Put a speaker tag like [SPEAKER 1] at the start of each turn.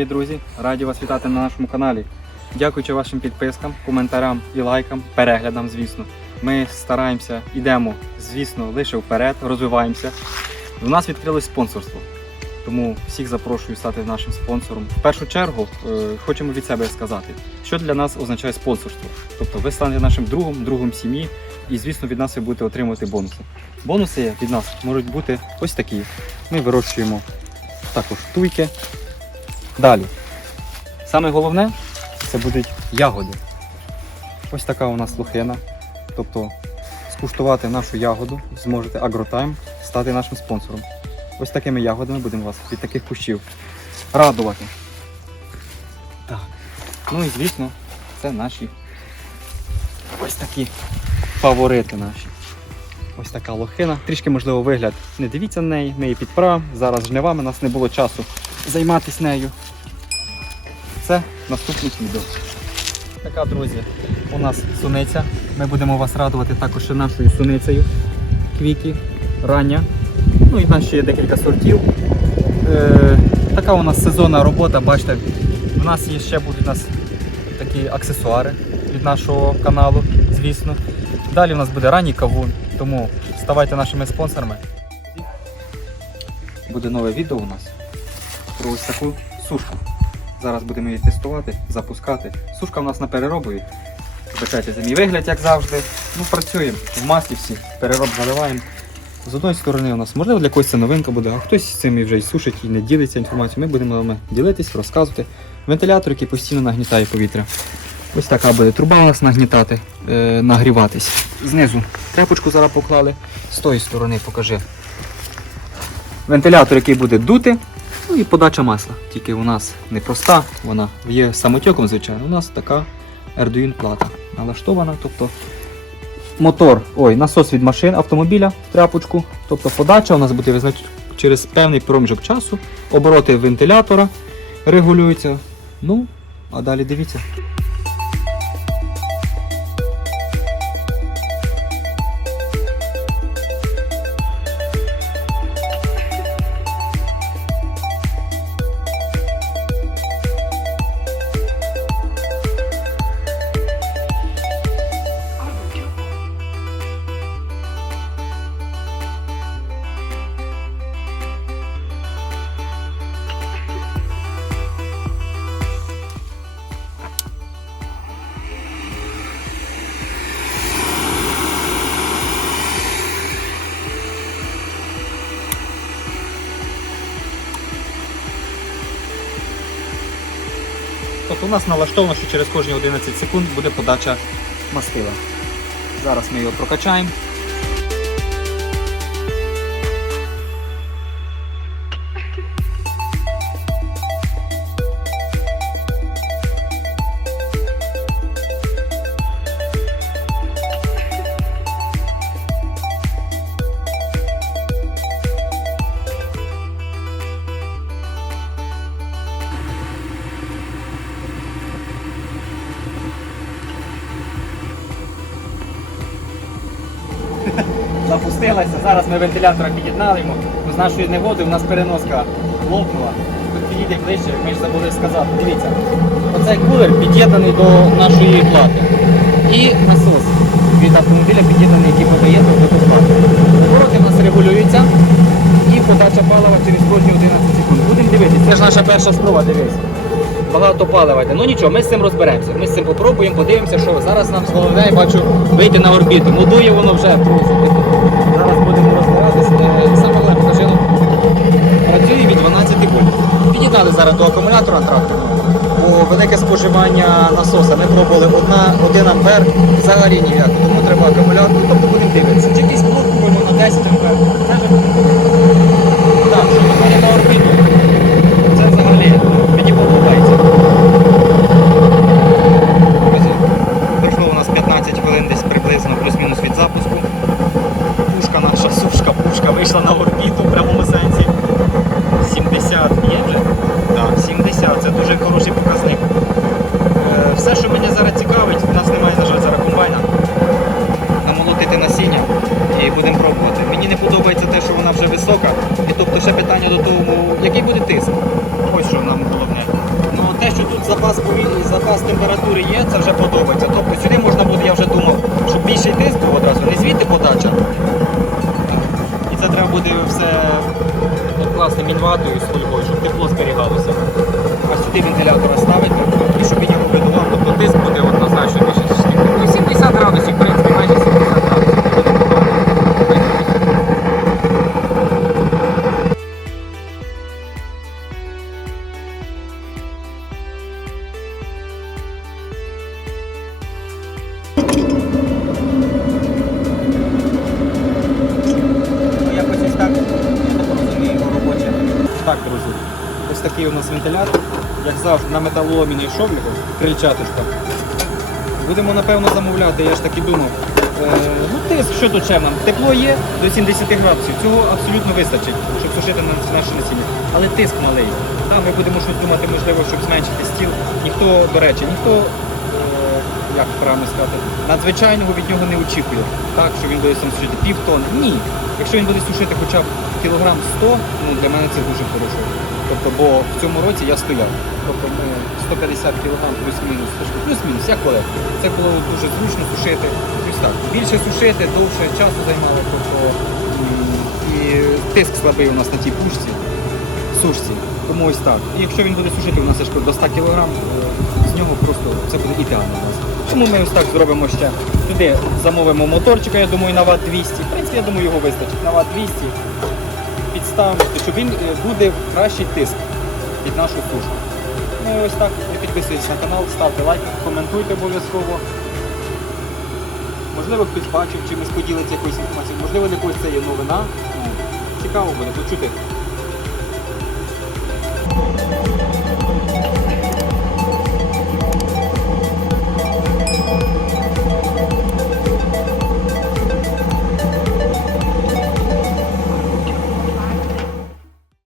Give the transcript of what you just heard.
[SPEAKER 1] Привіт, друзі! Раді вас вітати на нашому каналі. Дякуючи вашим підпискам, коментарям і лайкам, переглядам, звісно. Ми стараємося, йдемо, звісно, лише вперед, розвиваємося. У нас відкрилось спонсорство. Тому всіх запрошую стати нашим спонсором. В першу чергу е, хочемо від себе сказати, що для нас означає спонсорство. Тобто ви станете нашим другом, другом сім'ї, і звісно від нас ви будете отримувати бонуси. Бонуси від нас можуть бути ось такі. Ми вирощуємо також туйки. Далі. Саме головне це будуть ягоди. Ось така у нас лохина. Тобто скуштувати нашу ягоду зможете Агротайм стати нашим спонсором. Ось такими ягодами будемо вас від таких кущів радувати. Так. Ну і звісно, це наші ось такі фаворити наші. Ось така лохина. Трішки можливо вигляд. Не дивіться на неї, ми її підправимо. Зараз жнивами, у нас не було часу займатися нею. Це наступних відео. Така, друзі, у нас суниця. Ми будемо вас радувати також ще нашою суницею. Квіки, рання. Ну і в нас ще є декілька сортів. Е, така у нас сезонна робота, бачите, у нас є ще будуть у нас такі аксесуари від нашого каналу, звісно. Далі у нас буде ранній кавун, тому ставайте нашими спонсорами. Буде нове відео у нас про ось таку сушку. Зараз будемо її тестувати, запускати. Сушка у нас на переробові. Вибачайте за мій вигляд, як завжди. Ну, працюємо в маслі всі, перероб заливаємо. З одної сторони у нас, можливо, для когось це новинка буде, а хтось з цим і вже і сушить і не ділиться інформацією. Ми будемо вами ділитись, розказувати. Вентилятор, який постійно нагнітає повітря. Ось така буде труба у нас нагнітати, е, нагріватись. Знизу тряпочку зараз поклали, з тої сторони покажи. Вентилятор, який буде дути, ну і подача масла. Тільки у нас не проста, вона є самотьоком, звичайно. У нас така Arduino плата налаштована. Тобто мотор, ой, насос від машин автомобіля в тряпочку. Тобто подача у нас буде визнач- через певний проміжок часу. Обороти вентилятора регулюються. Ну, а далі дивіться. Тобто у нас налаштовано, що через кожні 11 секунд буде подача мастила. Зараз ми його прокачаємо. Запустилася. Зараз ми вентилятора під'єднали. З нашої негоди у нас переноска лопнула. Підійде ближче, ми ж забули сказати. Дивіться, оцей кулер під'єднаний до нашої плати. І насос від автомобіля під'єднаний, який подає до плати. Обороти у нас регулюються і подача палива через кожні 11 секунд. Будемо дивитися. Це ж наша перша спроба, дивись. Багато палива йде. Ну нічого, ми з цим розберемося. Ми з цим попробуємо, подивимося, що зараз нам головне, я бачу, вийти на орбіту. Модує воно вже просто. Головне покажи, ну, працює від 12 вольт. Під'єднали зараз до акумулятора трактора, бо велике споживання насоса. Ми пробували 1 ампер взагалі ніяк. Тому треба акумулятор, тобто будемо дивитися. Якийсь блок купимо на 10 ампер. Це вже будемо дивитися. Так, що виходить на орбіту. Це взагалі мені подобається. Друзі, Пройшло у нас 15 хвилин десь приблизно плюс-мінус від запуску. Пушка наша сушка, пушка вийшла на орбіту в прямому сенсі. 70 є вже? Так, 70 це дуже хороший показник. Е, Все, що мене зараз цікавить, у нас немає, на жаль, зараз комбайна. Намолотити насіння і будемо пробувати. Мені не подобається те, що вона вже висока. І тобто ще питання до того, який буде тиск. Ось що нам головне. Те, що тут запас повітря, запас температури є, це вже подобається. elevado isso. Такий у нас вентилятор. Як завжди, на металоломі йшов його, крильчаточка. Будемо, напевно, замовляти, я ж так і думав. Е, ну, тиск, що тут ще нам? Тепло є до 70 градусів. Цього абсолютно вистачить, щоб сушити на- наше насіння. Але тиск малий. Там ми будемо щось думати, можливо, щоб зменшити стіл. Ніхто, до речі, ніхто, е, як правильно сказати, надзвичайного від нього не очікує. Так, що він буде сушити пів тонни. Ні. Якщо він буде сушити хоча б кілограм 100, ну для мене це дуже хорошо. Тобто, бо в цьому році я стояв. Тобто ми 150 кг плюс-мінус, плюс-мінус, як коли. Це було дуже зручно сушити. Ось так. Більше сушити, довше часу займало. Тобто, і тиск слабий у нас на тій пушці, сушці. Тому ось так. І якщо він буде сушити у нас кажу, до 100 кг, з нього просто це буде ідеально у нас. Тому ми ось так зробимо ще. Туди замовимо моторчика, я думаю, на Вт 200. В принципі, я думаю, його вистачить на Вт 200 підставимо, щоб він е, буде кращий тиск під нашу сушку. Ну і ось так. Підписуйтесь на канал, ставте лайк, коментуйте обов'язково. Можливо, хтось бачив, чимось поділиться якоюсь інформацією, можливо, для когось це є новина. Ну, Цікаво буде почути